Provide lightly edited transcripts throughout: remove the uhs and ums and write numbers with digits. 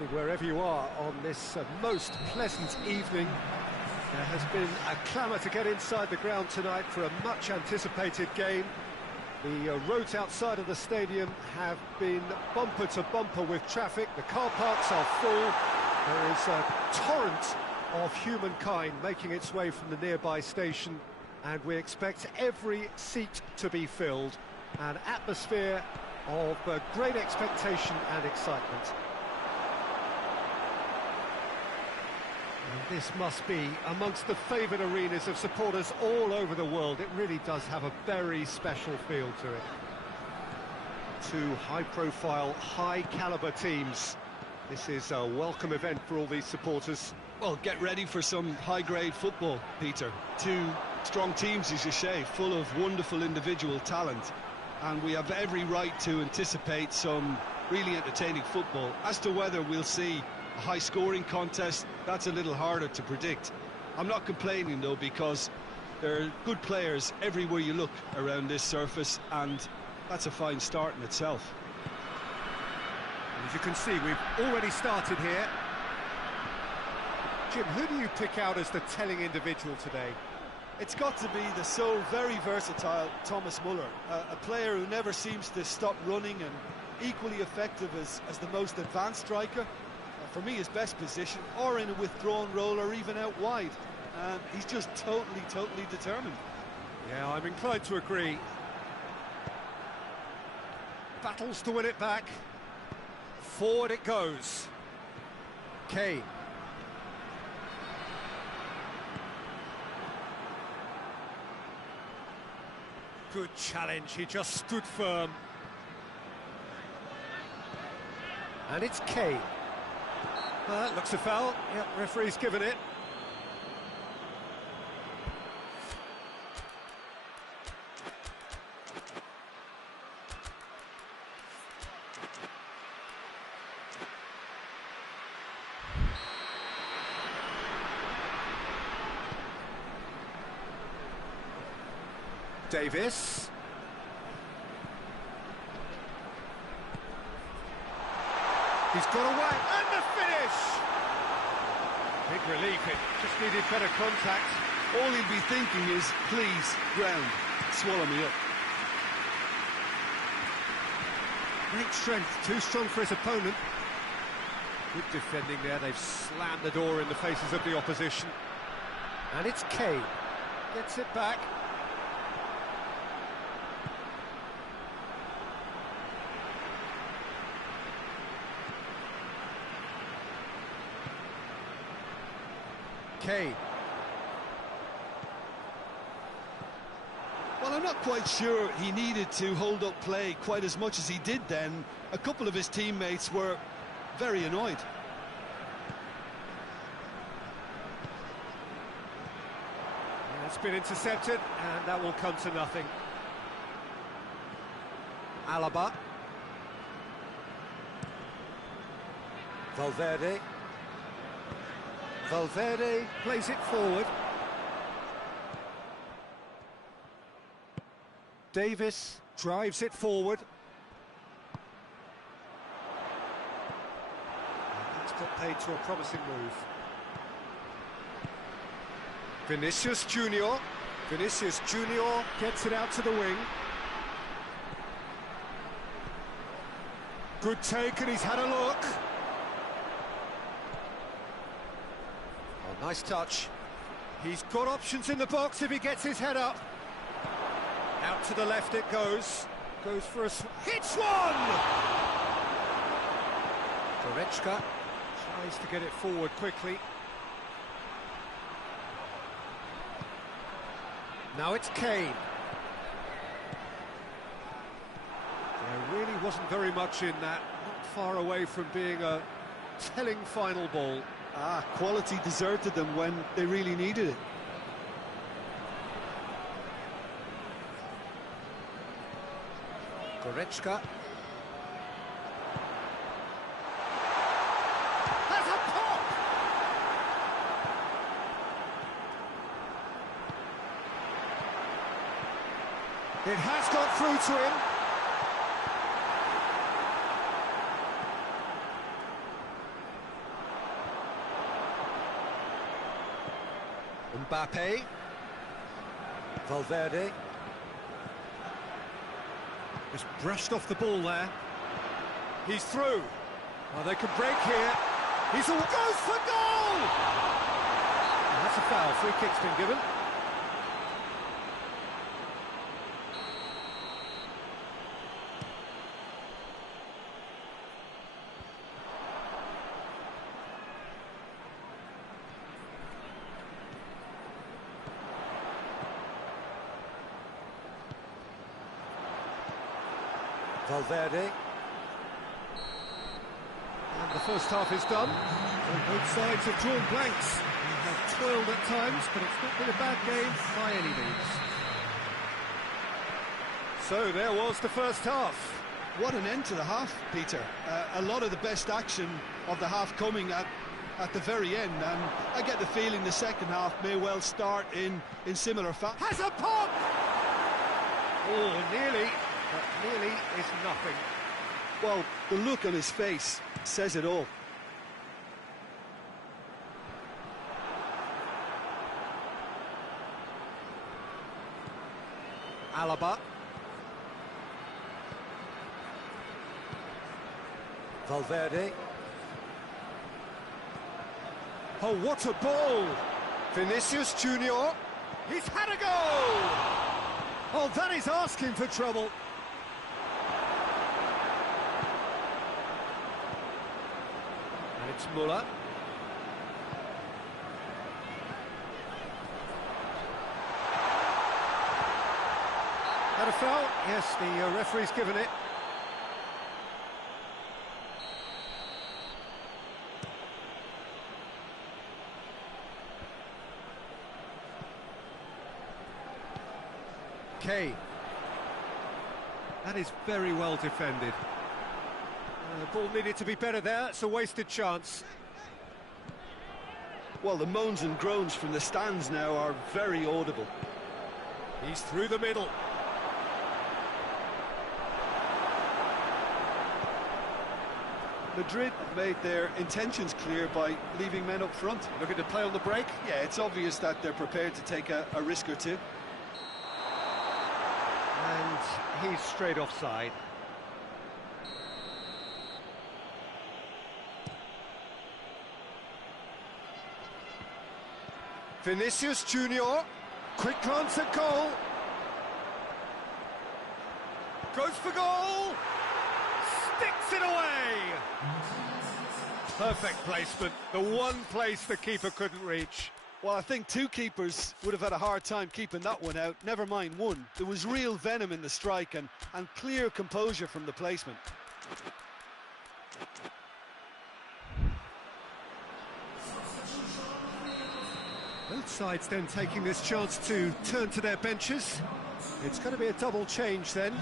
evening, wherever you are on this most pleasant evening. There has been a clamour to get inside the ground tonight for a much-anticipated game. The roads outside of the stadium have been bumper to bumper with traffic. The car parks are full. There is a torrent of humankind making its way from the nearby station, and we expect every seat to be filled. An atmosphere of great expectation and excitement. And this must be amongst the favoured arenas of supporters all over the world. It really does have a very special feel to it. Two high-profile, high-calibre teams. This is a welcome event for all these supporters. Well, get ready for some high-grade football, Peter. Two strong teams, as you say, full of wonderful individual talent. And we have every right to anticipate some really entertaining football. As to whether we'll see a high-scoring contest, that's a little harder to predict. I'm not complaining, though, because there are good players everywhere you look around this surface, and that's a fine start in itself. As you can see, we've already started here. Jim, who do you pick out as the telling individual today? It's got to be the so very versatile Thomas Muller, a player who never seems to stop running and equally effective as the most advanced striker. For me, his best position, or in a withdrawn role, or even out wide. He's just totally determined. Yeah, I'm inclined to agree. Battles to win it back. Forward it goes. Kane. Good challenge, he just stood firm. And it's Kane. Looks a foul. Yep, referee's given it. Davis. He's got away, and the finish! Big relief, it just needed better contact. All he'll be thinking is, please, ground, swallow me up. Great strength, too strong for his opponent. Good defending there, they've slammed the door in the faces of the opposition. And it's Kane, gets it back. Kane. Well, I'm not quite sure he needed to hold up play quite as much as he did then. A couple of his teammates were very annoyed. Yeah, it's been intercepted, and that will come to nothing. Aaaa. Valverde. Valverde plays it forward. Davis drives it forward. That's got paid to a promising move. Vinicius Junior. Vinicius Junior gets it out to the wing. Good take, and he's had a look. Nice touch. He's got options in the box if he gets his head up. Out to the left it goes. Goes for a... hits one! Goretzka tries to get it forward quickly. Now it's Kane. There really wasn't very much in that. Not far away from being a telling final ball. Quality deserted them when they really needed it. Goretzka. Has a pop! It has got through to him. Mbappe. Valverde. Just brushed off the ball there. He's through. Oh, they can break here. He's all goes for goal! Oh, that's a foul. Free kick's been given. Valverde. And the first half is done. And both sides have drawn blanks. They have toiled at times, but it's not been a bad game by any means. So there was the first half. What an end to the half, Peter. A lot of the best action of the half coming at the very end, and I get the feeling the second half may well start in similar fashion. Has a pop! Oh, nearly. But nearly is nothing. Well, the look on his face says it all. Aaaa. Valverde. Oh, what a ball! Vinicius Junior. He's had a goal! Oh, that is asking for trouble. And it's Müller. Had a foul? Yes, the referee's given it. Kane. That is very well defended. The ball needed to be better there. It's a wasted chance. Well, the moans and groans from the stands now are very audible. He's through the middle. Madrid made their intentions clear by leaving men up front. Looking to play on the break. Yeah, it's obvious that they're prepared to take a risk or two. And he's straight offside. Vinicius Junior. Quick glance at goal. Goes for goal. Sticks it away. Perfect placement. The one place the keeper couldn't reach. Well, I think two keepers would have had a hard time keeping that one out, never mind one. There was real venom in the strike and clear composure from the placement. Both sides then taking this chance to turn to their benches. It's going to be a double change then.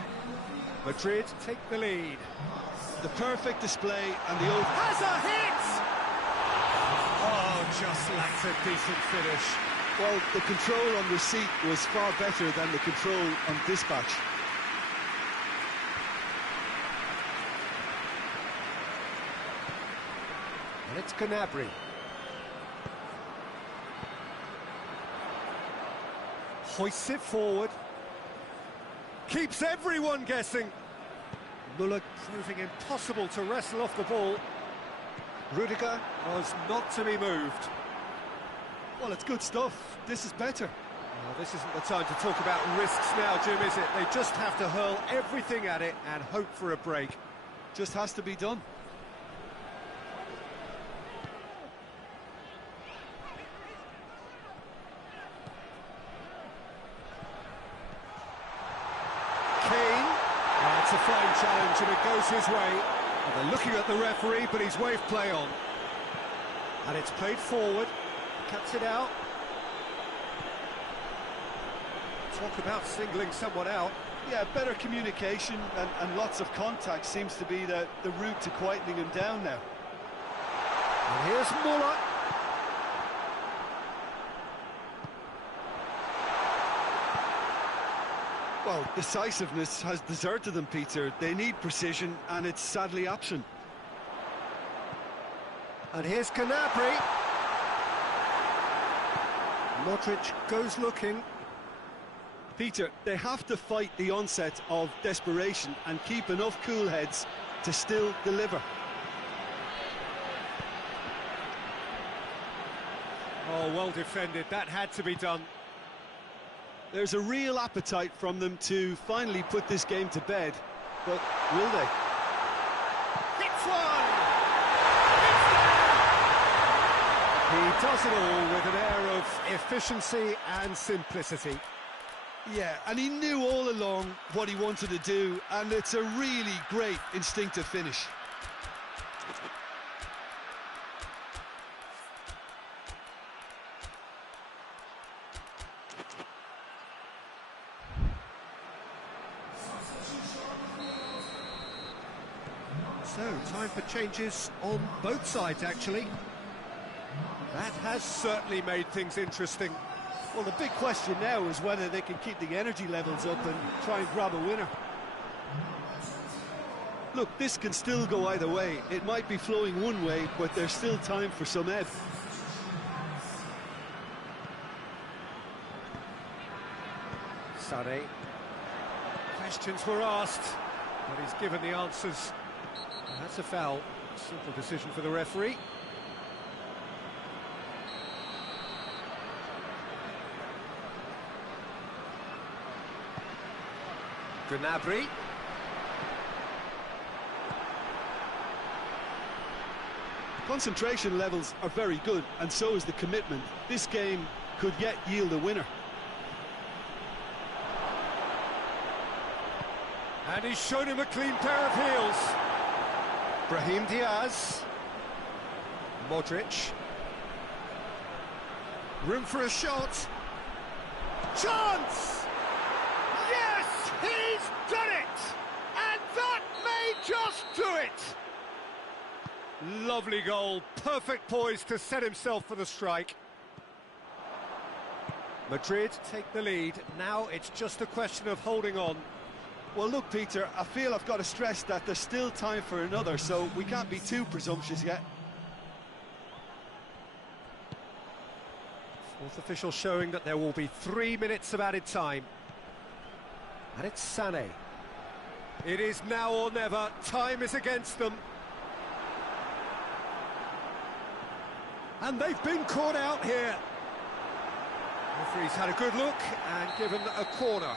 Madrid take the lead. The perfect display and the old... Has a hit! Oh, just lacks a decent finish. Well, the control on receipt was far better than the control on dispatch. And it's Gnabry. Hoists it forward. Keeps everyone guessing. Müller proving impossible to wrestle off the ball. Rudiger was not to be moved. Well, it's good stuff. This is better. Well, this isn't the time to talk about risks now, Jim, is it? They just have to hurl everything at it and hope for a break. Just has to be done. It's a fine challenge and it goes his way. And they're looking at the referee, but he's waved play on. And it's played forward, cuts it out. Talk about singling someone out. Yeah, better communication and lots of contact seems to be the route to quietening him down now. And here's Müller. Well, decisiveness has deserted them, Peter. They need precision, and it's sadly absent. And here's Gnabry. Modric goes looking. Peter, they have to fight the onset of desperation and keep enough cool heads to still deliver. Oh, well defended. That had to be done. There's a real appetite from them to finally put this game to bed, but will they? Hits one! He does it all with an air of efficiency and simplicity. Yeah, and he knew all along what he wanted to do, and it's a really great instinctive finish. So, time for changes on both sides, actually. That has certainly made things interesting. Well, the big question now is whether they can keep the energy levels up and try and grab a winner. Look, this can still go either way. It might be flowing one way, but there's still time for some ebb. Sané. Questions were asked, but he's given the answers. And that's a foul. Simple decision for the referee. Gnabry. Concentration levels are very good, and so is the commitment. This game could yet yield a winner. And he's shown him a clean pair of heels. Brahim Diaz. Modric. Room for a shot. Chance! Yes, he's done it! And that may just do it! Lovely goal, perfect poise to set himself for the strike. Madrid take the lead, now it's just a question of holding on. Well, look, Peter, I feel I've got to stress that there's still time for another, so we can't be too presumptuous yet. Fourth official showing that there will be 3 minutes of added time. And it's Sané. It is now or never, time is against them. And they've been caught out here. Referee's had a good look and given a corner.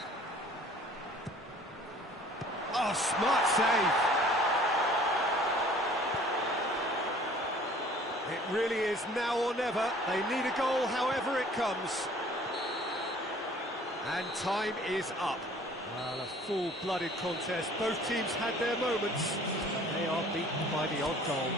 Oh, smart save. It really is now or never. They need a goal however it comes. And time is up. Well, a full-blooded contest. Both teams had their moments. They are beaten by the odd goal.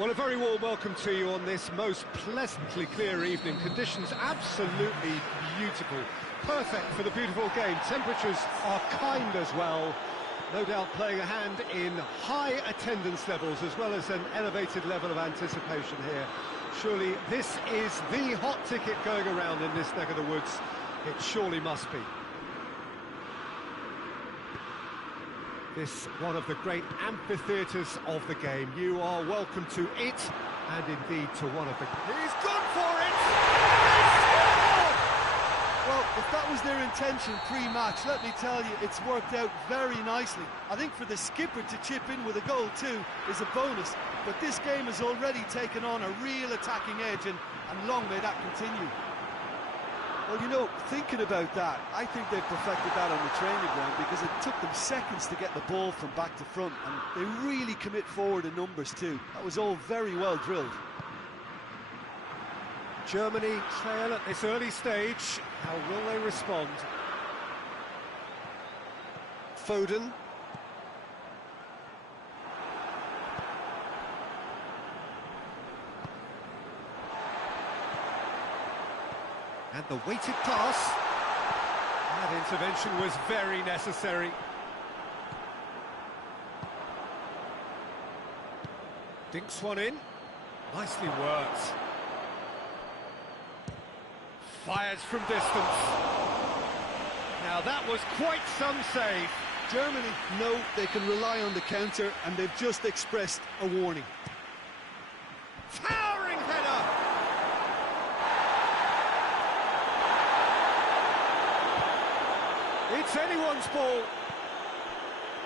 Well, a very warm welcome to you on this most pleasantly clear evening. Conditions absolutely beautiful. Perfect for the beautiful game. Temperatures are kind as well. No doubt playing a hand in high attendance levels as well as an elevated level of anticipation here. Surely this is the hot ticket going around in this neck of the woods. It surely must be. This one of the great amphitheatres of the game. You are welcome to it, and indeed to one of the... He's gone for it! Well, if that was their intention pre-match, let me tell you, it's worked out very nicely. I think for the skipper to chip in with a goal too is a bonus, but this game has already taken on a real attacking edge, and long may that continue. Well, you know, thinking about that, I think they've perfected that on the training ground because it took them seconds to get the ball from back to front, and they really commit forward in numbers too. That was all very well drilled. Germany trail at this early stage. How will they respond? Foden. And the weighted pass. That intervention was very necessary. Dinks one in. Nicely worked. Fires from distance. Now that was quite some save. Germany know they can rely on the counter, and they've just expressed a warning. Towering header! It's anyone's ball.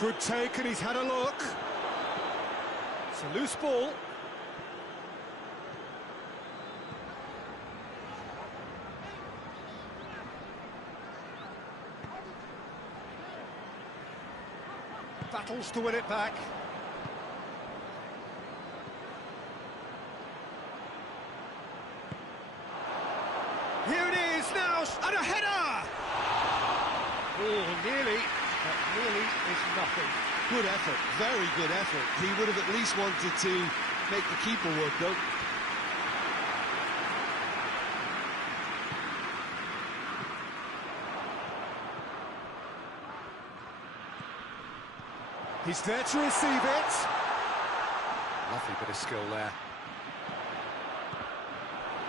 Good take, and he's had a look. It's a loose ball. Battles to win it back. Here it is now, and a header! Oh, nearly, but nearly is nothing. Good effort, very good effort. He would have at least wanted to make the keeper work, though. He's there to receive it. Lovely bit of skill there.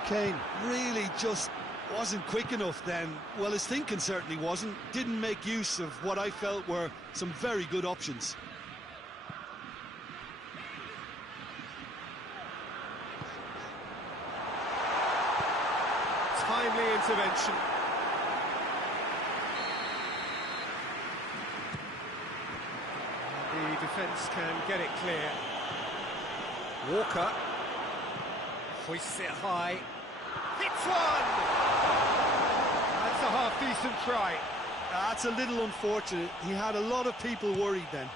Kane really just wasn't quick enough then. Well, his thinking certainly wasn't. Didn't make use of what I felt were some very good options. Timely intervention. The defence can get it clear. Walker hoists it high. Hits one! That's a half-decent try. That's a little unfortunate. He had a lot of people worried then.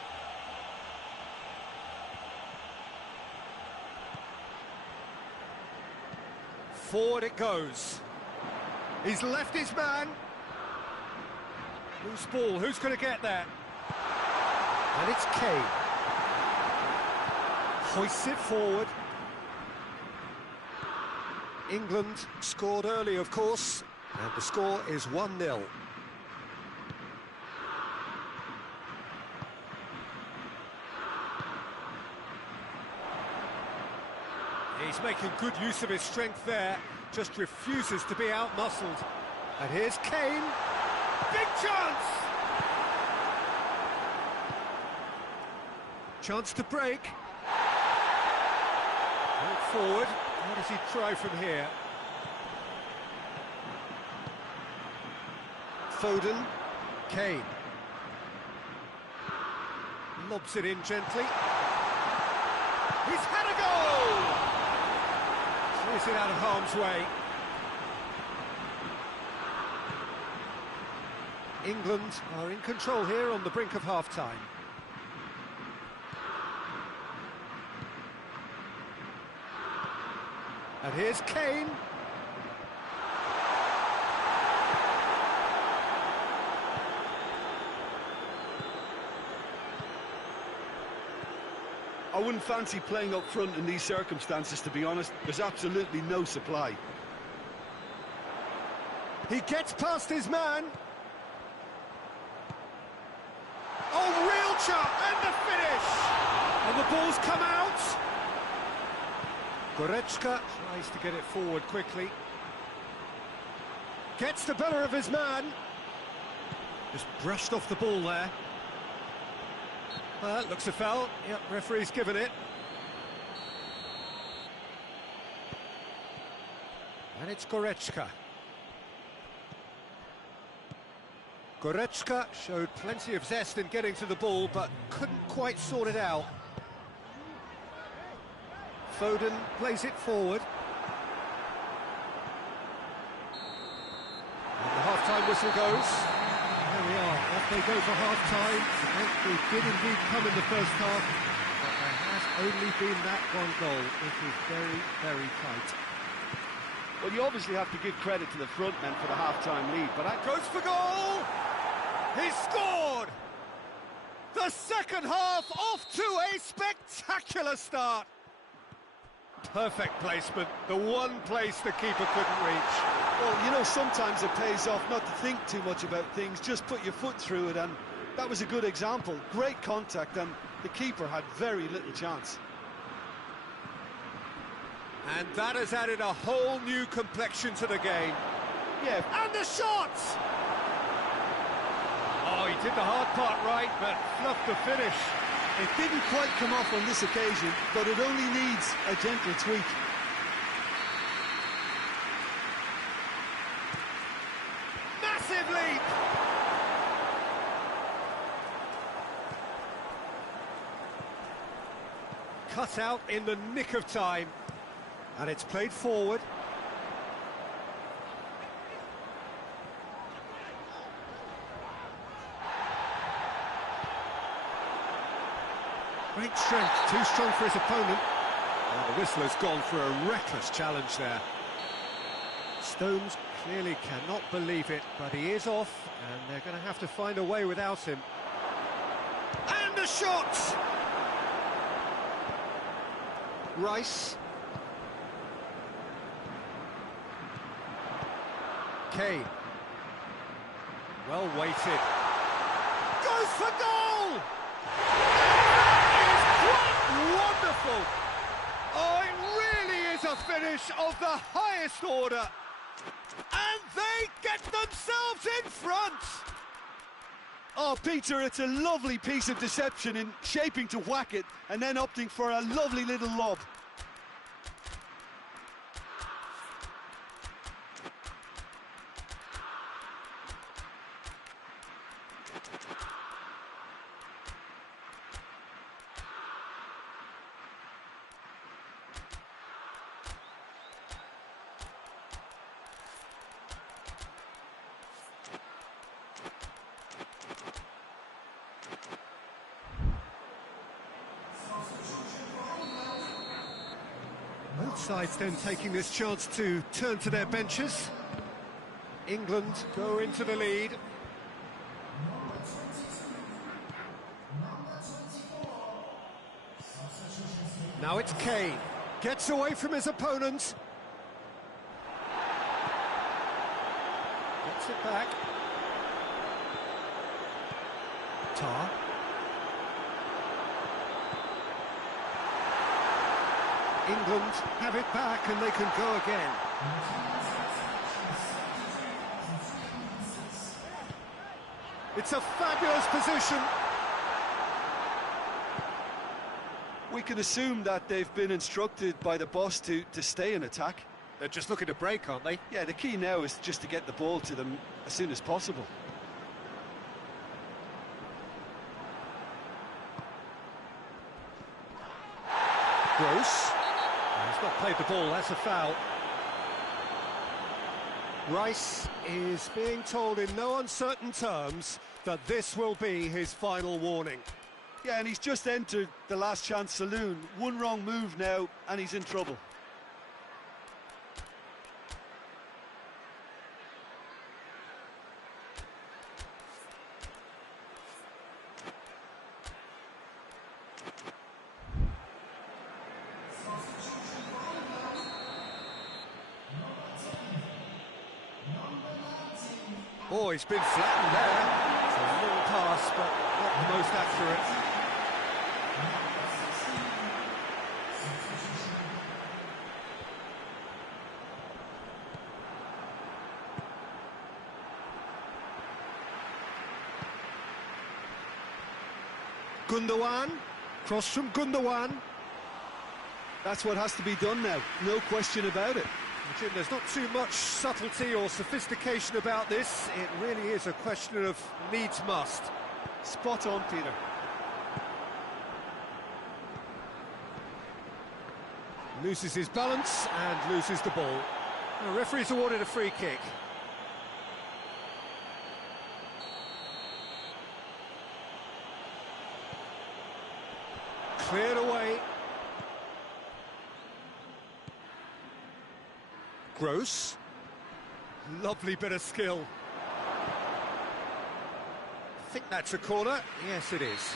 Forward it goes. He's left his man. Loose ball, who's going to get there? And it's Kane. Hoists it forward. England scored early, of course, and the score is 1-0. He's making good use of his strength there, just refuses to be out-muscled. And here's Kane. Big chance! Chance to break. Forward. What does he try from here? Foden. Kane. Lobs it in gently. He's had a goal! Clears it out of harm's way. England are in control here on the brink of half-time. And here's Kane. I wouldn't fancy playing up front in these circumstances, to be honest. There's absolutely no supply. He gets past his man. Oh, real chance, and the finish! And the ball's come out. Goretzka tries to get it forward quickly. Gets the better of his man. Just brushed off the ball there. Looks a foul. Yep, referee's given it. And it's Goretzka. Goretzka showed plenty of zest in getting to the ball, but couldn't quite sort it out. Foden plays it forward. And the half-time whistle goes. There we are, off they go for half-time. The victory did indeed come in the first half, but there has only been that one goal. It is very, very tight. Well, you obviously have to give credit to the front men for the half-time lead, but that Goes for goal! He scored! The second half off to a spectacular start. Perfect placement, the one place the keeper couldn't reach. Well, you know, sometimes it pays off not to think too much about things, just put your foot through it, and that was a good example. Great contact, and the keeper had very little chance. And that has added a whole new complexion to the game. Yeah. And the shot! Oh, he did the hard part right, but fluffed the finish. It didn't quite come off on this occasion, but it only needs a gentle tweak. Massive leap! Cut out in the nick of time. And it's played forward. Great strength, too strong for his opponent. And the whistler's gone for a reckless challenge there. Stones clearly cannot believe it, but he is off, and they're going to have to find a way without him. And a shot! Rice. Kane. Well weighted. Goes for goal! Wonderful! Oh, it really is a finish of the highest order. And they get themselves in front! Oh, Peter, it's a lovely piece of deception in shaping to whack it and then opting for a lovely little lob. Both sides then taking this chance to turn to their benches. England go into the lead. Now it's Kane. Gets away from his opponent. Gets it back. Tar. England have it back and they can go again. It's a fabulous position. We can assume that they've been instructed by the boss to stay in attack. They're just looking to break, aren't they? Yeah, the key now is just to get the ball to them as soon as possible. Gross. He's not played the ball, that's a foul. Rice is being told in no uncertain terms that this will be his final warning. Yeah, and he's just entered the last chance saloon. One wrong move now, and he's in trouble. Oh, he's been flattened there. It's a long pass, but not the most accurate. Gundogan, cross from Gundogan. That's what has to be done now, no question about it. Jim, there's not too much subtlety or sophistication about this. It really is a question of needs must. Spot on, Peter. Loses his balance and loses the ball. The referee's awarded a free kick. Cleared away. Gross. Lovely bit of skill. I think that's a corner. Yes, it is.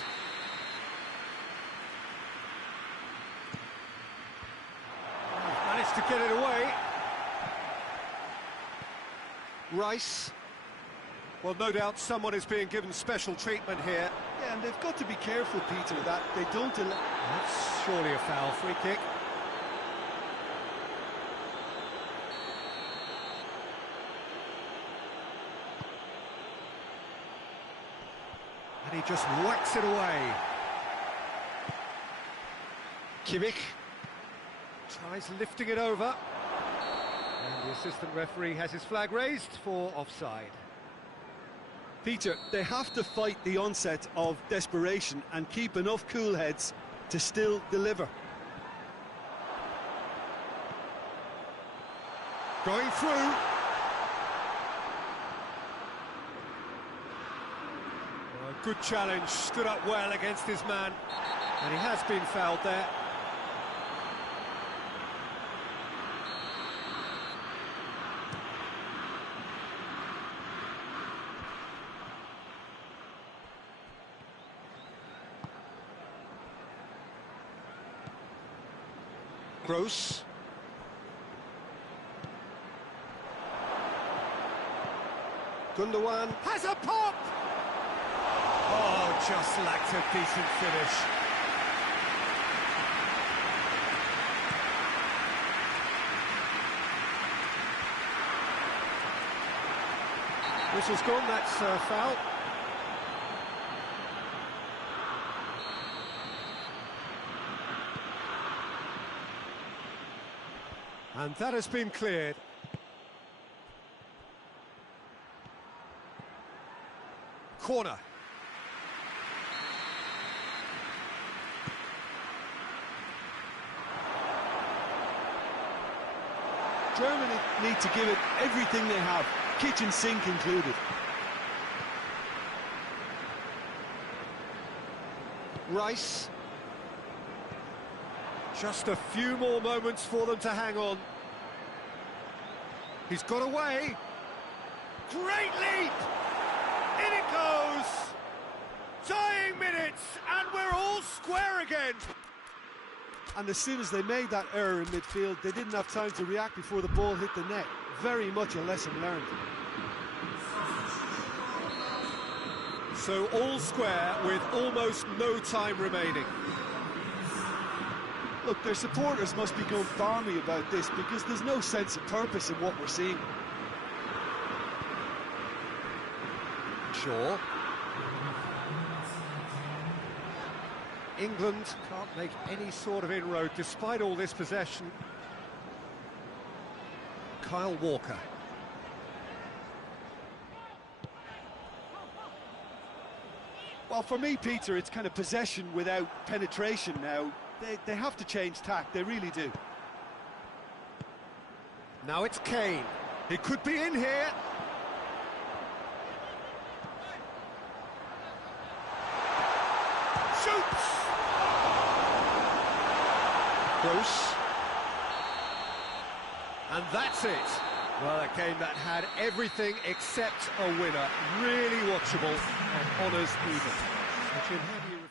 Managed to get it away. Rice. Well, no doubt someone is being given special treatment here. Yeah, and they've got to be careful, Peter, that they don't allow... That's surely a foul. Free kick. And he just whacks it away. Kimmich tries lifting it over. And the assistant referee has his flag raised for offside. Peter, they have to fight the onset of desperation and keep enough cool heads to still deliver. Going through. Good challenge, stood up well against his man, and he has been fouled there. Gross. Gundogan has a pop! Oh, just lacked a decent finish. Whistle's gone, that's a foul. And that has been cleared. Corner. Germany need to give it everything they have, kitchen sink included. Rice. Just a few more moments for them to hang on. He's got away. Great leap! In it goes! Dying minutes, and we're all square again. And as soon as they made that error in midfield, they didn't have time to react before the ball hit the net. Very much a lesson learned. So all square with almost no time remaining. Look, their supporters must be going balmy about this because there's no sense of purpose in what we're seeing. Sure. England can't make any sort of inroad despite all this possession. Kyle Walker. Well, for me, Peter, it's kind of possession without penetration now. They have to change tack, they really do. Now it's Kane. He could be in here. Shoots! Gross. And that's it. Well, a game that had everything except a winner. Really watchable and honours even. So, Jim, how do you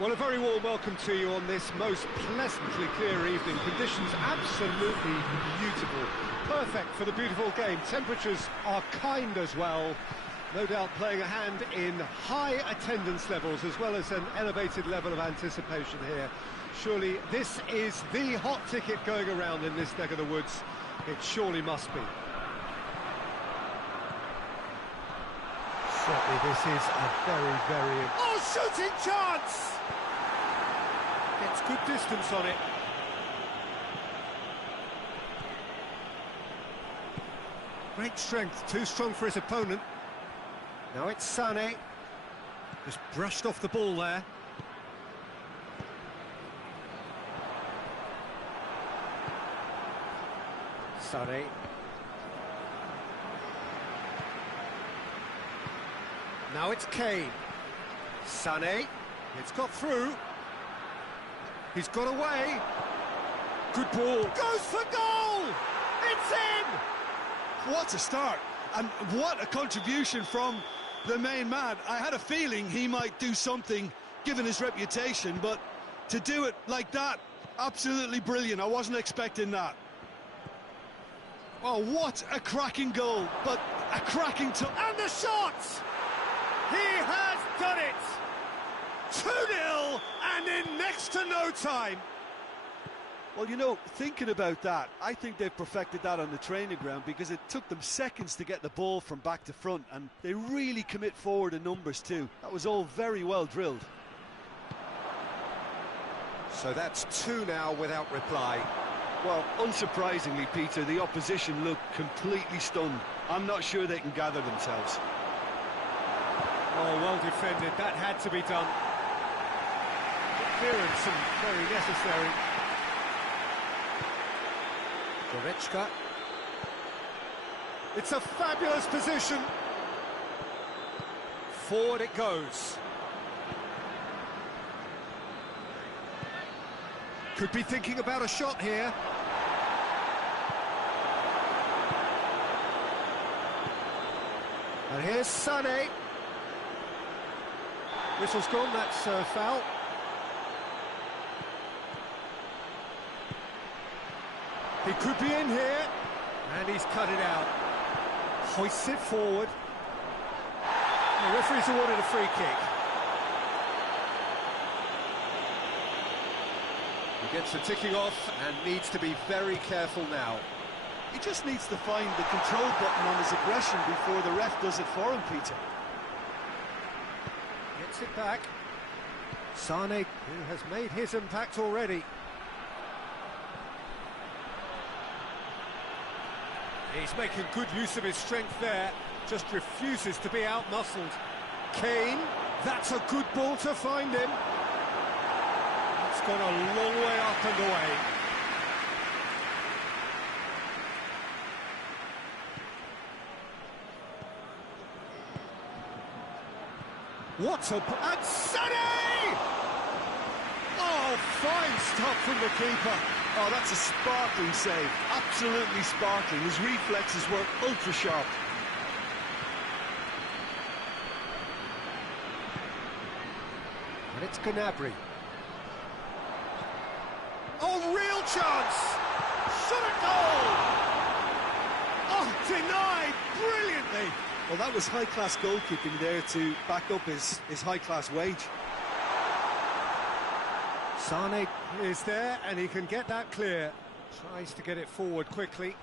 Well, a very warm welcome to you on this most pleasantly clear evening. Conditions absolutely beautiful. Perfect for the beautiful game. Temperatures are kind as well. No doubt playing a hand in high attendance levels as well as an elevated level of anticipation here. Surely this is the hot ticket going around in this neck of the woods. It surely must be. Certainly this is a very... Oh, shooting chance! Gets good distance on it. Great strength, too strong for his opponent. Now it's Sané. Just brushed off the ball there. Sané. Now it's Kane. Sané. It's got through. He's got away. Good ball. Goes for goal! It's in! What a start, and what a contribution from the main man. I had a feeling he might do something, given his reputation, but to do it like that, absolutely brilliant. I wasn't expecting that. Oh, what a cracking goal, but a cracking... And the shot! He has done it! 2-0, and in next to no time. Well, you know, thinking about that, I think they've perfected that on the training ground because it took them seconds to get the ball from back to front, and they really commit forward in numbers too. That was all very well drilled. So that's 2 now without reply. Well, unsurprisingly, Peter, the opposition look completely stunned. I'm not sure they can gather themselves. Oh, well defended. That had to be done. Clearance and very necessary. Goretzka. It's a fabulous position. Forward it goes. Could be thinking about a shot here. And here's Sané. Whistle's gone, that's foul. He could be in here, and he's cut it out. Hoists it forward. The referee's awarded a free kick. He gets the ticking off and needs to be very careful now. He just needs to find the control button on his aggression before the ref does it for him, Peter. Gets it back. Sané, who has made his impact already. He's making good use of his strength there, just refuses to be out-muscled. Kane, that's a good ball to find him. It's gone a long way up and away. What a... And Sané! Oh, fine stop from the keeper. Oh, that's a sparkling save, absolutely sparkling. His reflexes were ultra-sharp. And it's Gnabry. Oh, real chance! Shot at goal! Oh, denied brilliantly! Well, that was high-class goalkeeping there to back up his high-class wage. Sané is there, and he can get that clear. Tries to get it forward quickly.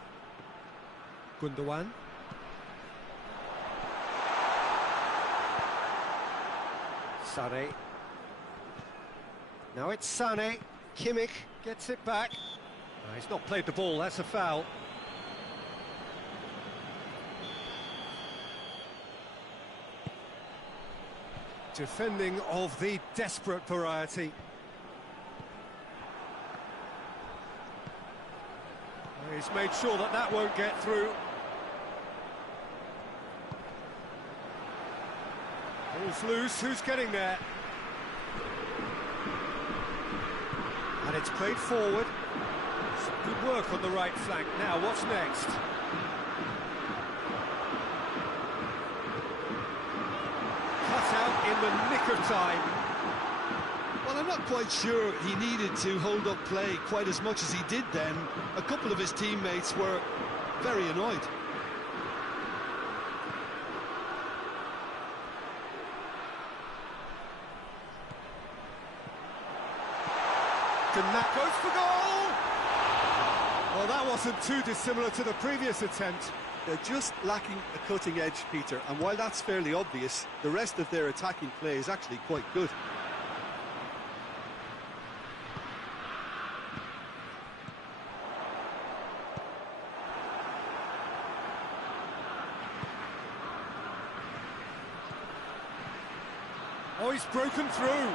Gundogan. Sané. Now it's Sané. Kimmich gets it back. Oh, he's not played the ball, that's a foul. Defending of the desperate variety. He's made sure that that won't get through. Ball's loose, who's getting there? And it's played forward. Some good work on the right flank. Now, what's next? Cut out in the nick of time. Well, Well, I'm not quite sure he needed to hold up play quite as much as he did then. A couple of his teammates were very annoyed. And that goes for goal! Well, that wasn't too dissimilar to the previous attempt. They're just lacking a cutting edge, Peter, and while that's fairly obvious, the rest of their attacking play is actually quite good. Oh, he's broken through.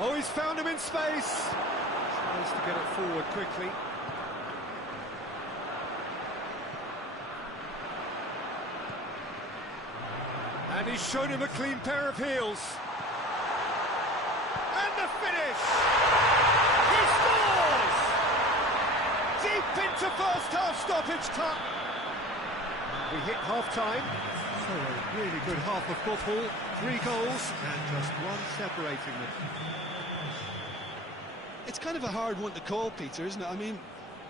Oh, he's found him in space. Tries to get it forward quickly. And he's shown him a clean pair of heels. And the finish! He scores! Deep into first half stoppage time. We hit half-time. So a really good half of football. 3 goals and just one separating them. It's kind of a hard one to call, Peter, isn't it? I mean,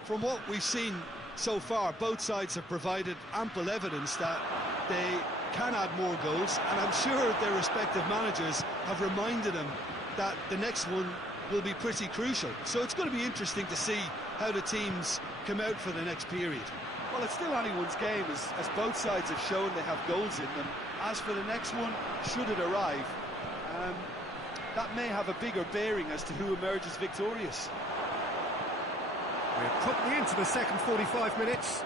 from what we've seen so far, both sides have provided ample evidence that they can add more goals, and I'm sure their respective managers have reminded them that the next one will be pretty crucial. So it's going to be interesting to see how the teams come out for the next period. Well, it's still anyone's game, as both sides have shown they have goals in them. As for the next one, should it arrive, that may have a bigger bearing as to who emerges victorious. We're quickly into the second 45 minutes.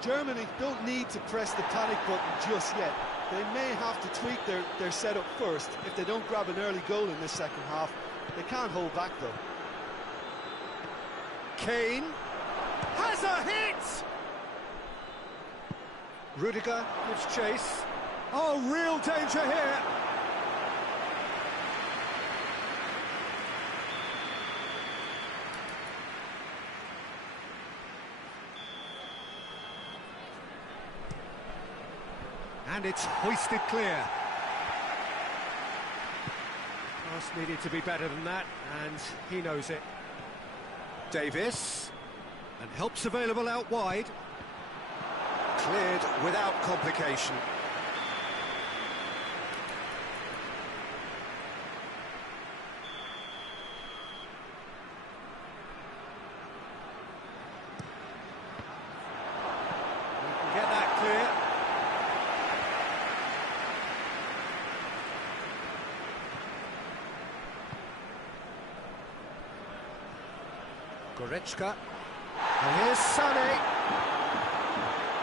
Germany don't need to press the panic button just yet. They may have to tweak their setup first if they don't grab an early goal in this second half. They can't hold back, though. Kane has a hit! Rudiger gives chase. Oh, real danger here! And it's hoisted clear. Pass needed to be better than that, and he knows it. Davis, and help's available out wide. Cleared without complication. We can get that clear. Goretzka, and here's Sané.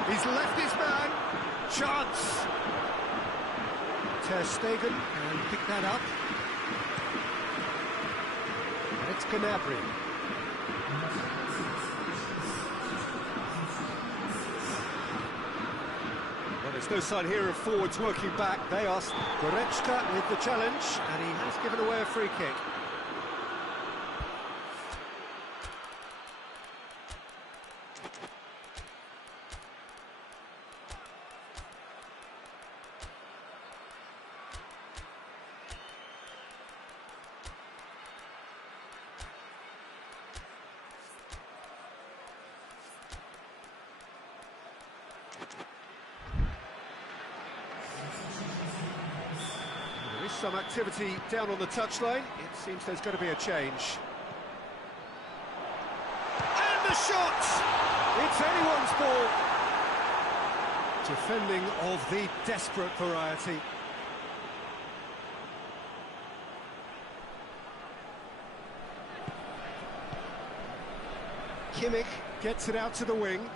He's left his man. Chance. Ter Stegen can pick that up. And it's Gnabry. Well, there's no sign here of forwards working back. They asked Goretzka with the challenge, and he has given away a free kick. There is some activity down on the touchline. It seems there's going to be a change. And the shot! It's anyone's ball. Defending of the desperate variety. Kimmich gets it out to the wing.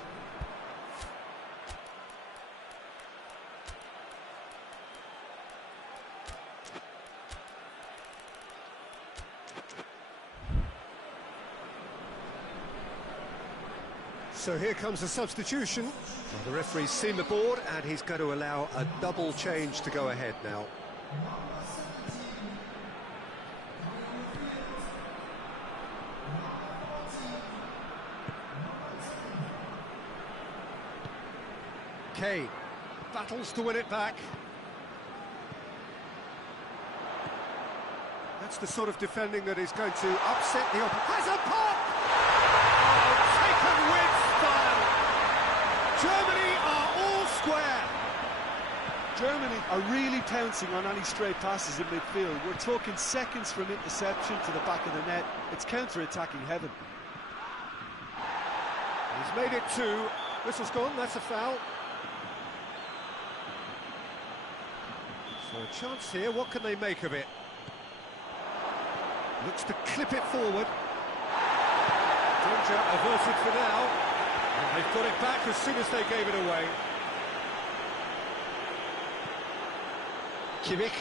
So here comes a substitution. Well, the referee's seen the board and he's going to allow a double change to go ahead now. Kane battles to win it back. That's the sort of defending that is going to upset the opponent. Has a pop! Oh, taken with style! Germany are all square! Germany are really pouncing on any stray passes in midfield. We're talking seconds from interception to the back of the net. It's counter-attacking heaven. He's made it two. Whistle's gone, that's a foul. So a chance here, what can they make of it? Looks to clip it forward. Danger averted for now. And they've got it back as soon as they gave it away. Kimmich.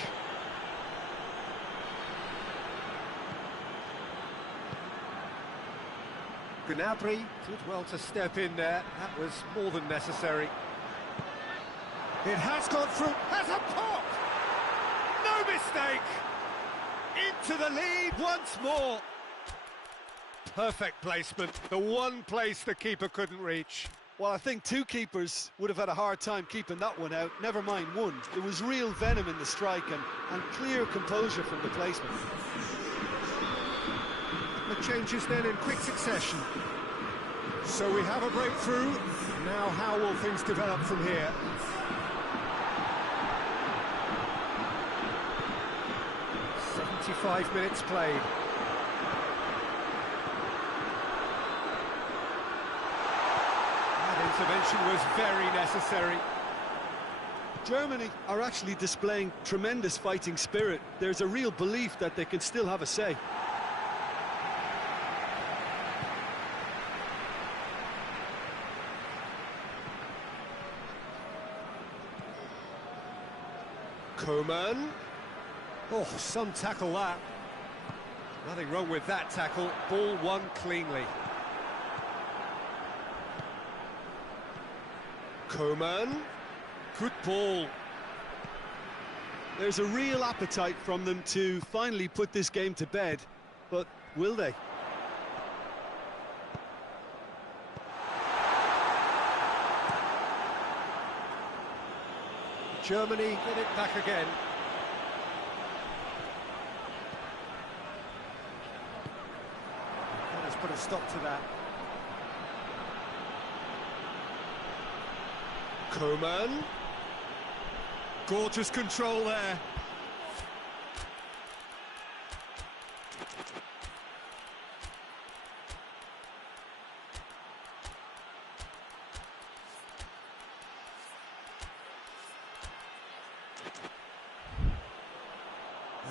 Gnabry did well to step in there. That was more than necessary. It has gone through. Has a pop! No mistake! Into the lead once more. Perfect placement. The one place the keeper couldn't reach. Well, I think two keepers would have had a hard time keeping that one out, never mind one. It was real venom in the strike and clear composure from the placement. The changes then in quick succession. So we have a breakthrough. Now how will things develop from here? .75 minutes played. Intervention was very necessary. Germany are actually displaying tremendous fighting spirit. There's a real belief that they can still have a say. Coman. Oh, some tackle that. Nothing wrong with that tackle. Ball won cleanly. Coman, good ball. There's a real appetite from them to finally put this game to bed, but will they? Germany get it back again. Let's put a stop to that. Coman. Gorgeous control there.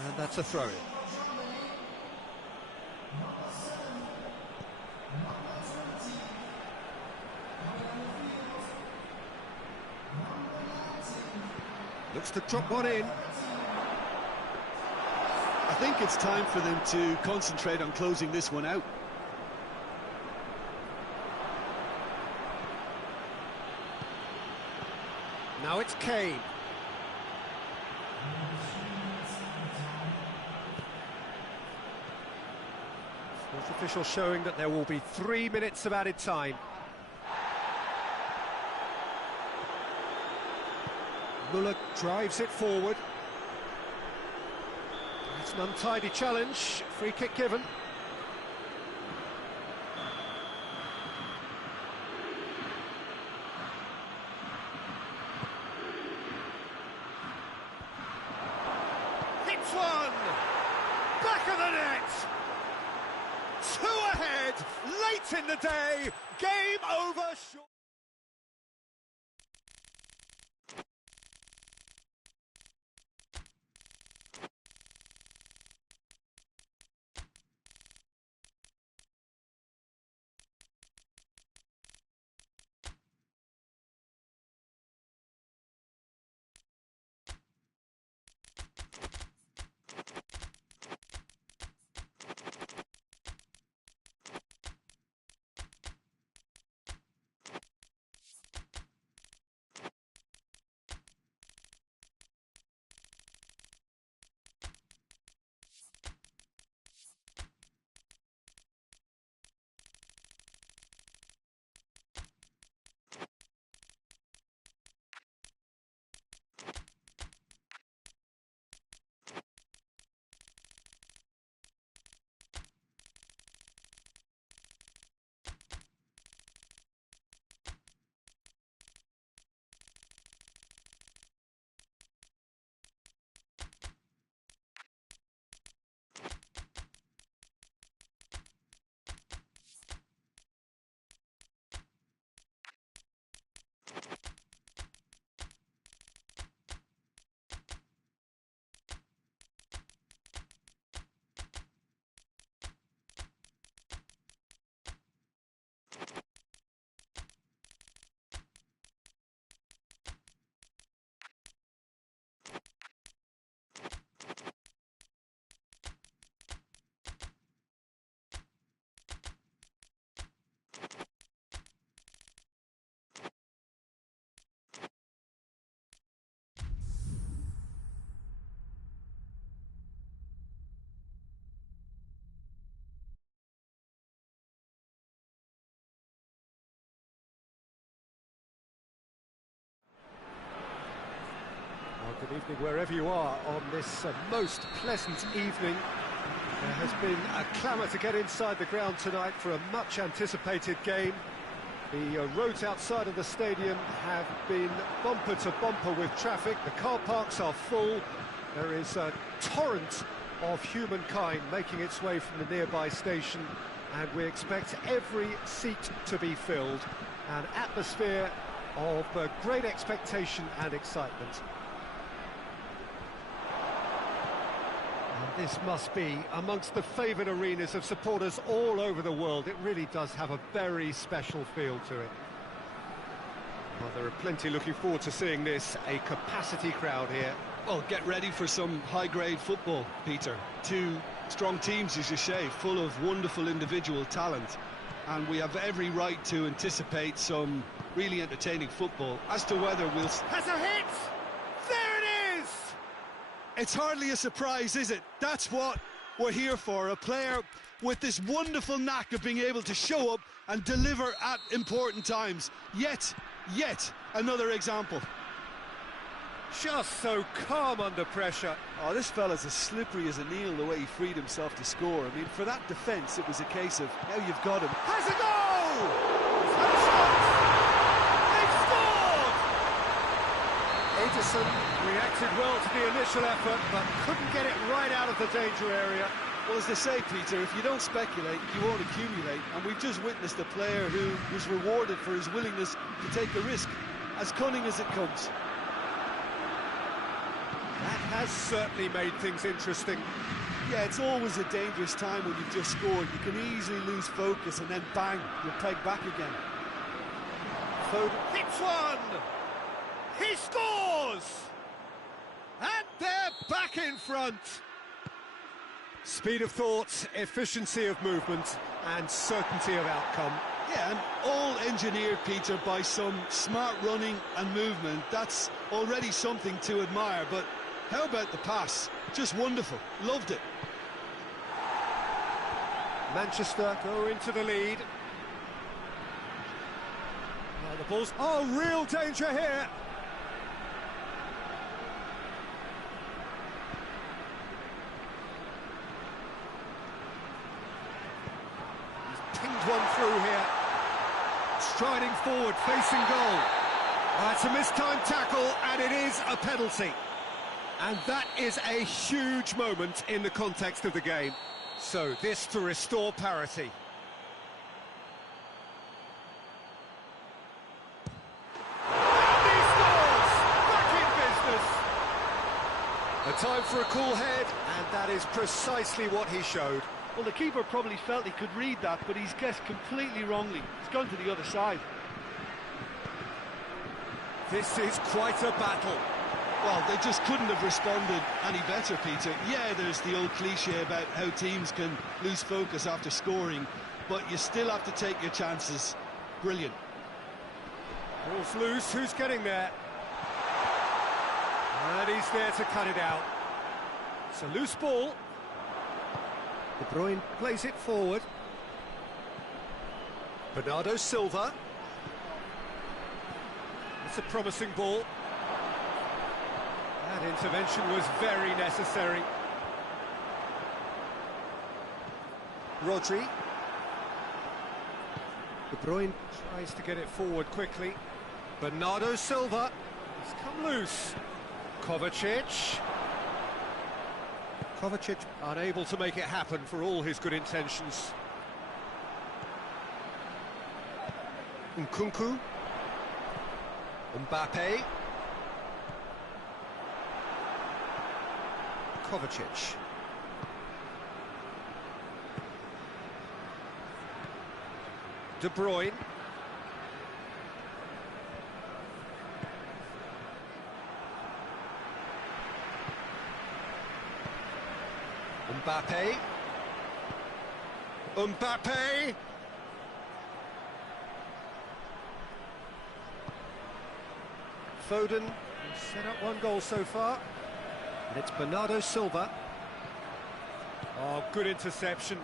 And that's a throw-in. Looks to drop one in. I think it's time for them to concentrate on closing this one out. Now it's Kane. Fourth official showing that there will be 3 minutes of added time. Müller drives it forward. It's an untidy challenge. Free kick given. Hits one! Back of the net! Two ahead, late in the day, game over short. Evening wherever you are on this most pleasant evening. There has been a clamour to get inside the ground tonight for a much anticipated game. The roads outside of the stadium have been bumper to bumper with traffic. The car parks are full. There is a torrent of humankind making its way from the nearby station, and we expect every seat to be filled. An atmosphere of great expectation and excitement. And this must be amongst the favoured arenas of supporters all over the world. It really does have a very special feel to it. Well, there are plenty looking forward to seeing this, a capacity crowd here. Well, get ready for some high-grade football, Peter. Two strong teams, as you say, full of wonderful individual talent. And we have every right to anticipate some really entertaining football. As to whether we'll... Has a hit! There it is! It's hardly a surprise, is it? That's what we're here for, a player with this wonderful knack of being able to show up and deliver at important times. Yet another example. Just so calm under pressure. Oh, this fella's as slippery as a needle the way he freed himself to score. I mean, for that defence, it was a case of, now you've got him. Has a goal! Has a shot! They've scored! Edison reacted well to the initial effort, but couldn't get it right out of the danger area. Well, as they say, Peter, if you don't speculate, you won't accumulate. And we've just witnessed a player who was rewarded for his willingness to take a risk, as cunning as it comes. That has certainly made things interesting. Yeah, it's always a dangerous time when you've just scored. You can easily lose focus and then bang, you're pegged back again. Foden hits one! He scores! And they're back in front! Speed of thought, efficiency of movement, and certainty of outcome. Yeah, and all engineered, Peter, by some smart running and movement. That's already something to admire, but how about the pass? Just wonderful. Loved it. Manchester go into the lead. Now the ball's... Oh, real danger here! He's pinged one through here. Striding forward, facing goal. It's a mistimed tackle, and it is a penalty. And that is a huge moment in the context of the game. So this to restore parity. And he scores! Back in business! A time for a cool head, and that is precisely what he showed. Well, the keeper probably felt he could read that, but he's guessed completely wrongly. He's gone to the other side. This is quite a battle. Well, they just couldn't have responded any better, Peter. Yeah, there's the old cliche about how teams can lose focus after scoring, but you still have to take your chances. Brilliant. Ball's loose, who's getting there? And he's there to cut it out. It's a loose ball. De Bruyne plays it forward. Bernardo Silva. It's a promising ball. That intervention was very necessary. Rodri. De Bruyne tries to get it forward quickly. Bernardo Silva. He's come loose. Kovacic. Kovacic unable to make it happen for all his good intentions. Nkunku. Mbappe. Kovacic. De Bruyne. Mbappe. Mbappe. Foden has set up one goal so far. And it's Bernardo Silva. Oh, good interception.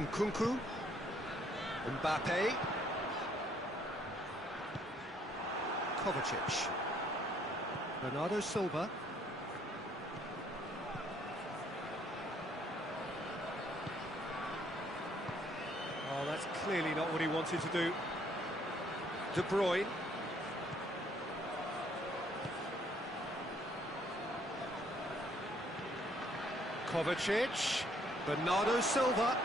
Nkunku. Mbappe. Kovacic. Bernardo Silva. Oh, that's clearly not what he wanted to do. De Bruyne. Kovacic. Bernardo Silva.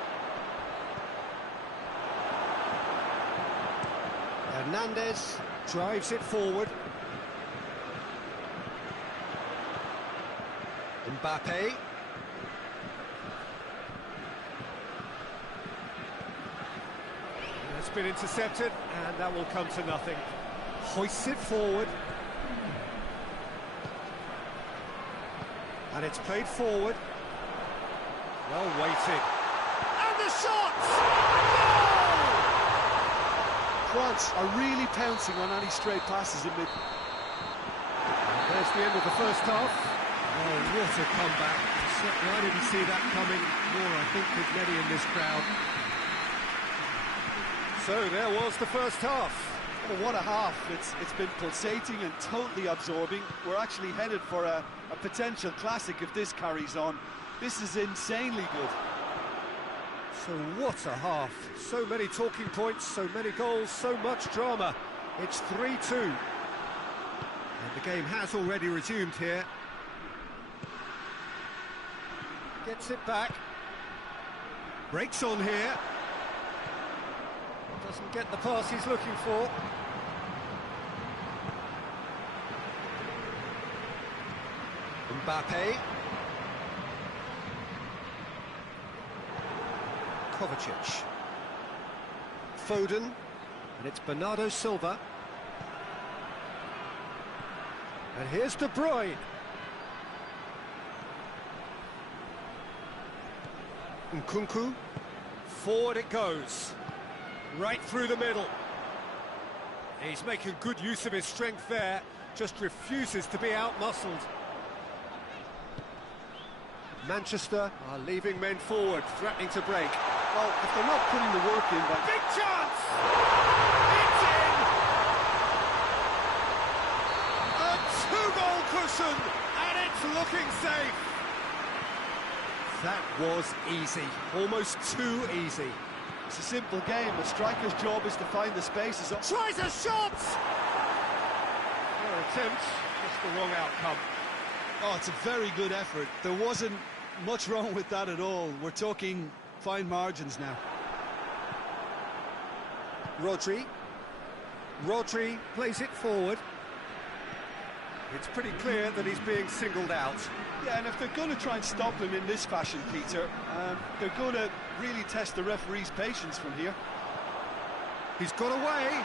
Hernandez drives it forward. Mbappe. That's been intercepted, and that will come to nothing. Hoists it forward. And it's played forward. Well weighted. And the shot! Goal! France are really pouncing on any straight passes in mid. There's the end of the first half. Oh, what a comeback. Certainly I didn't see that coming, nor I think did many in this crowd. So there was the first half. Oh, what a half. It's been pulsating and totally absorbing. We're actually headed for a potential classic if this carries on. This is insanely good. So what a half. So many talking points, so many goals, so much drama. It's 3-2. And the game has already resumed here. Gets it back. Breaks on here. Doesn't get the pass he's looking for. Mbappe. Kovacic. Foden. And it's Bernardo Silva. And here's De Bruyne. Nkunku. Forward it goes. Right through the middle. He's making good use of his strength there. Just refuses to be out-muscled. Manchester are leaving men forward, threatening to break. Well, if they're not putting the work in, then... Big chance! It's in! A two-goal cushion, and it's looking safe. That was easy, almost too easy. It's a simple game. A striker's job is to find the spaces. Tries a shot! Their attempt, just the wrong outcome. Oh, it's a very good effort. There wasn't much wrong with that at all. We're talking fine margins now. Rodri plays it forward. It's pretty clear that he's being singled out. Yeah, and if they're going to try and stop him in this fashion, Peter, they're going to really test the referee's patience from here. He's got away.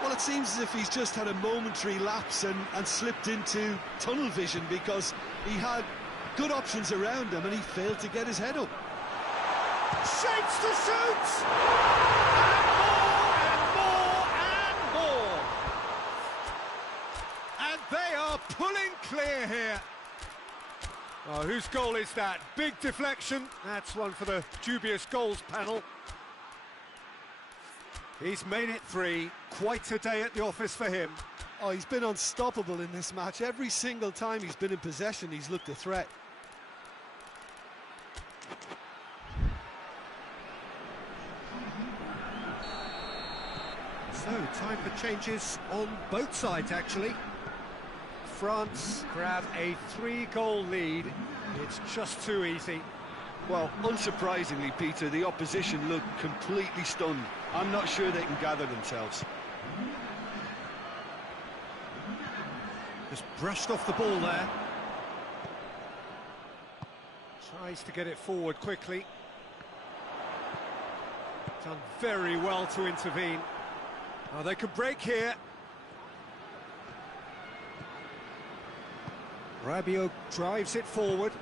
Well, it seems as if he's just had a momentary lapse and slipped into tunnel vision, because he had good options around him and he failed to get his head up. Shapes to shoot! And more! And they are pulling clear here. Oh, whose goal is that? Big deflection. That's one for the dubious goals panel. He's made it 3. Quite a day at the office for him. Oh, he's been unstoppable in this match. Every single time he's been in possession, he's looked a threat. So, time for changes on both sides, actually. France grab a 3-goal lead. It's just too easy. Well, unsurprisingly, Peter, the opposition look completely stunned. I'm not sure they can gather themselves. Just brushed off the ball there. Tries to get it forward quickly. Done very well to intervene. Oh, they could break here. Rabiot drives it forward.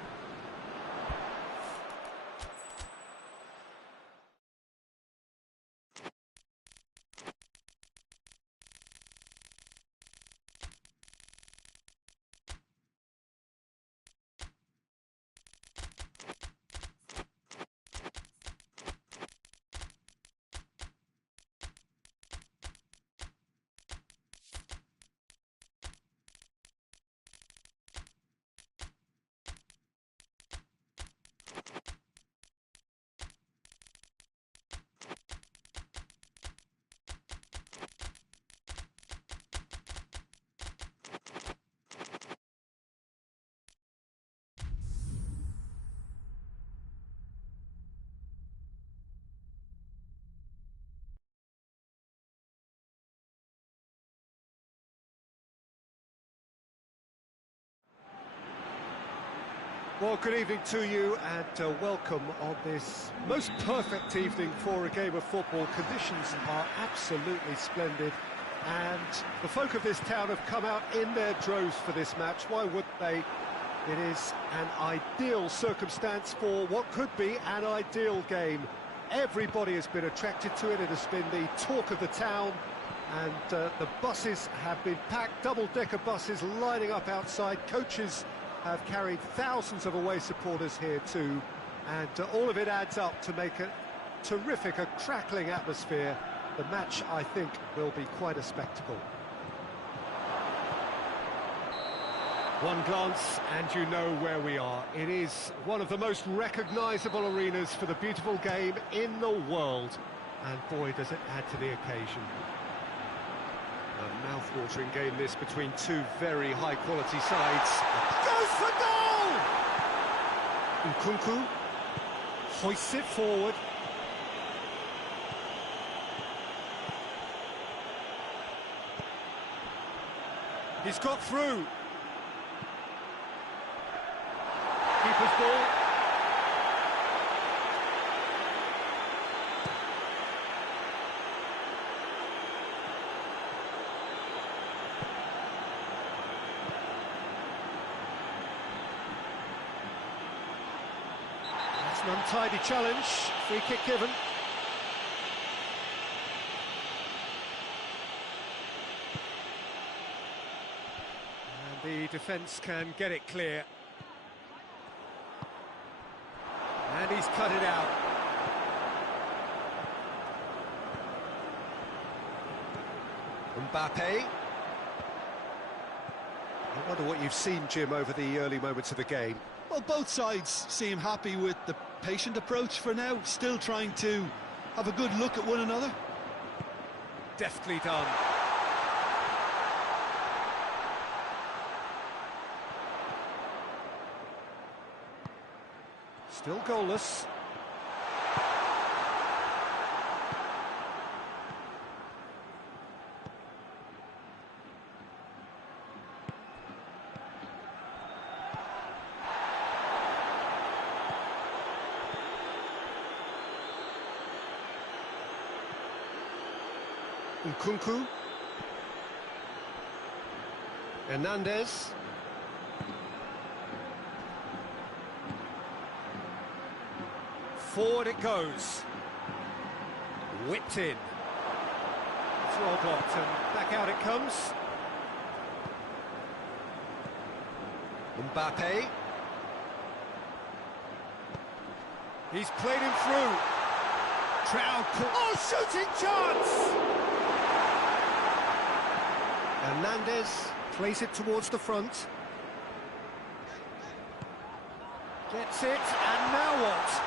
Well, good evening to you and welcome on this most perfect evening for a game of football. Conditions are absolutely splendid and the folk of this town have come out in their droves for this match. Why wouldn't they? It is an ideal circumstance for what could be an ideal game. Everybody has been attracted to it. It has been the talk of the town and the buses have been packed, double-decker buses lining up outside. Coaches have carried thousands of away supporters here too, and all of it adds up to make a terrific, a crackling atmosphere. The match, I think, will be quite a spectacle. One glance and you know where we are. It is one of the most recognisable arenas for the beautiful game in the world, and boy does it add to the occasion. A mouth-watering game this between two very high-quality sides. Goes for goal! Nkunku hoists it forward. He's got through. Keeper's ball. That's an untidy challenge. Free kick given. And the defence can get it clear. And he's cut it out. Mbappe. I wonder what you've seen, Jim, over the early moments of the game. Well, both sides seem happy with the patient approach for now, still trying to have a good look at one another. Deftly done. Still goalless. Nkunku. Hernandez. Forward it goes. Whipped in. It's well blocked and back out it comes. Mbappe. He's played him through. Trout. Oh, shooting chance! Hernandez plays it towards the front. Gets it, and now what?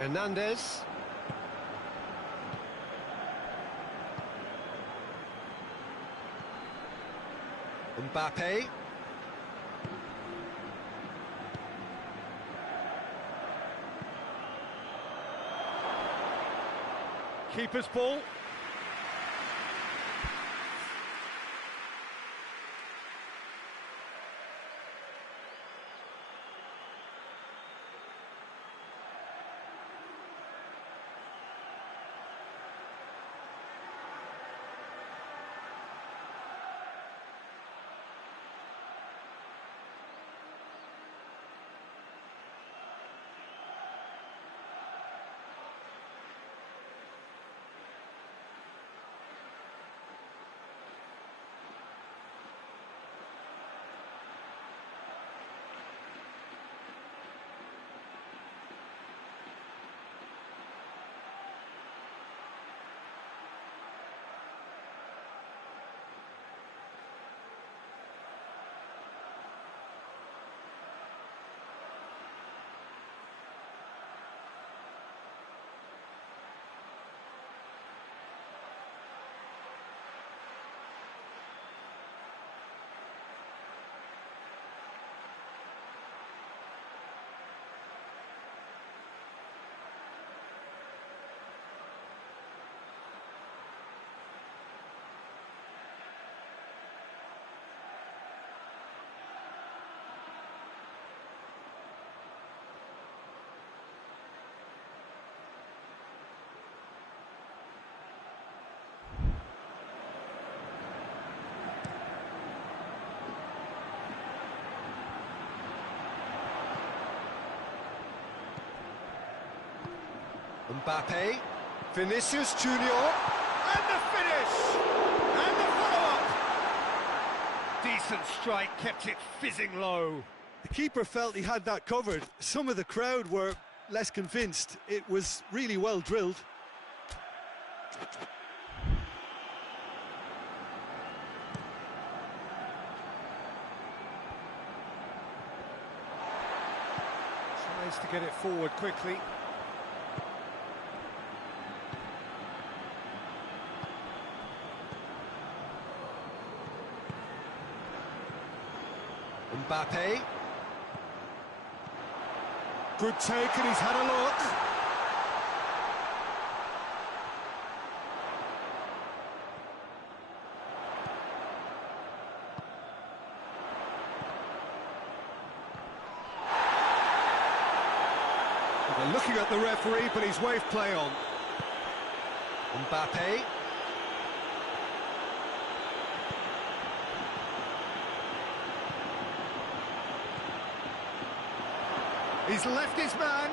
Hernandez. Mbappe. Keeper's ball. Mbappe, Vinicius Junior, and the finish! And the follow-up! Decent strike, kept it fizzing low. The keeper felt he had that covered. Some of the crowd were less convinced. It was really well drilled. Tries to get it forward quickly. Mbappe. Good take, and he's had a look. They're looking at the referee, but he's waved play on. Mbappe. He's left his man.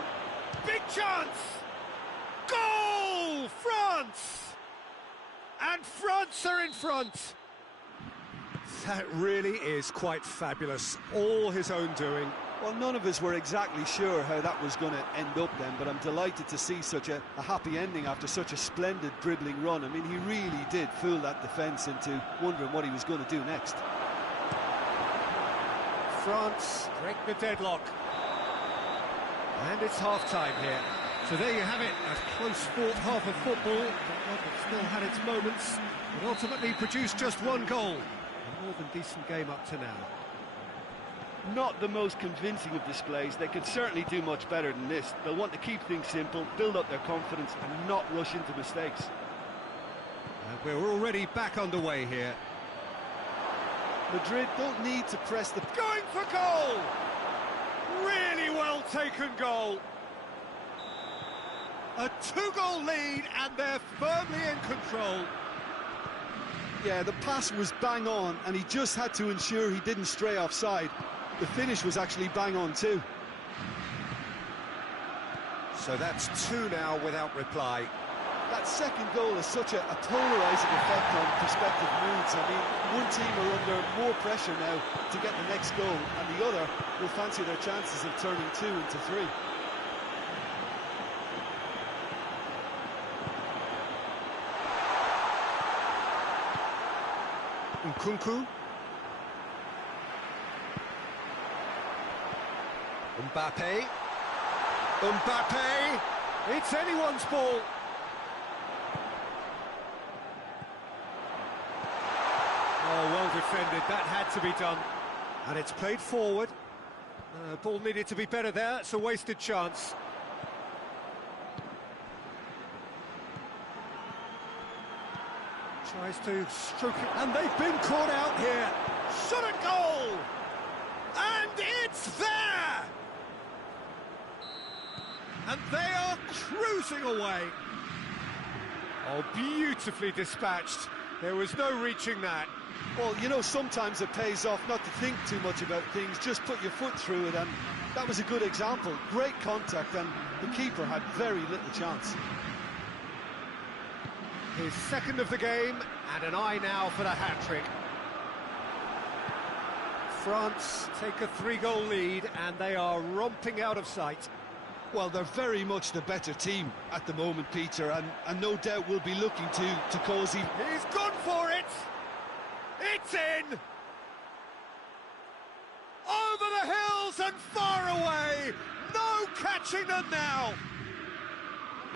Big chance! Goal! France! And France are in front. That really is quite fabulous. All his own doing. Well, none of us were exactly sure how that was going to end up then, but I'm delighted to see such a happy ending after such a splendid dribbling run. I mean, he really did fool that defence into wondering what he was going to do next. France break the deadlock. And it's half-time here. So there you have it, a close-fought half of football, but one that still had its moments, but ultimately produced just one goal. A more than decent game up to now. Not the most convincing of displays. They could certainly do much better than this. They'll want to keep things simple, build up their confidence and not rush into mistakes. And we're already back underway here. Madrid don't need to press the... Going for goal! Really well taken goal. A two-goal lead and they're firmly in control. Yeah, the pass was bang on and he just had to ensure he didn't stray offside. The finish was actually bang on too. So that's two now without reply. That second goal has such a polarising effect on prospective moods. I mean, one team are under more pressure now to get the next goal, and the other will fancy their chances of turning 2 into 3. Nkunku. Mbappe. Mbappe! It's anyone's ball! Oh, well defended, that had to be done. And it's played forward. Ball needed to be better there, it's a wasted chance. Tries to stroke it, and they've been caught out here. Shot at goal! And it's there! And they are cruising away. Oh, beautifully dispatched. There was no reaching that. Well, you know, sometimes it pays off not to think too much about things, just put your foot through it, and that was a good example. Great contact, and the keeper had very little chance. His second of the game, and an eye now for the hat-trick. France take a 3-goal lead, and they are romping out of sight. Well, they're very much the better team at the moment, Peter, and no doubt will be looking to cause even... He's gone for it! It's in! Over the hills and far away! No catching them now!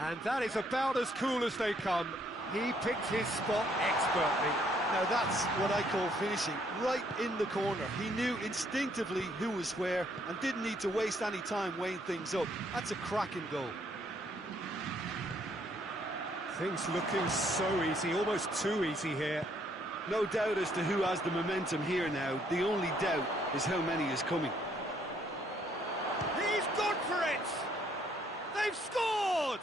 And that is about as cool as they come. He picked his spot expertly. Now that's what I call finishing, right in the corner. He knew instinctively who was where and didn't need to waste any time weighing things up. That's a cracking goal. Things looking so easy, almost too easy here. No doubt as to who has the momentum here now. The only doubt is how many is coming. He's gone for it! They've scored!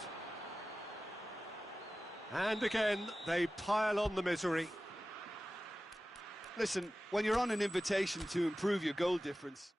And again, they pile on the misery. Listen, when you're on an invitation to improve your goal difference,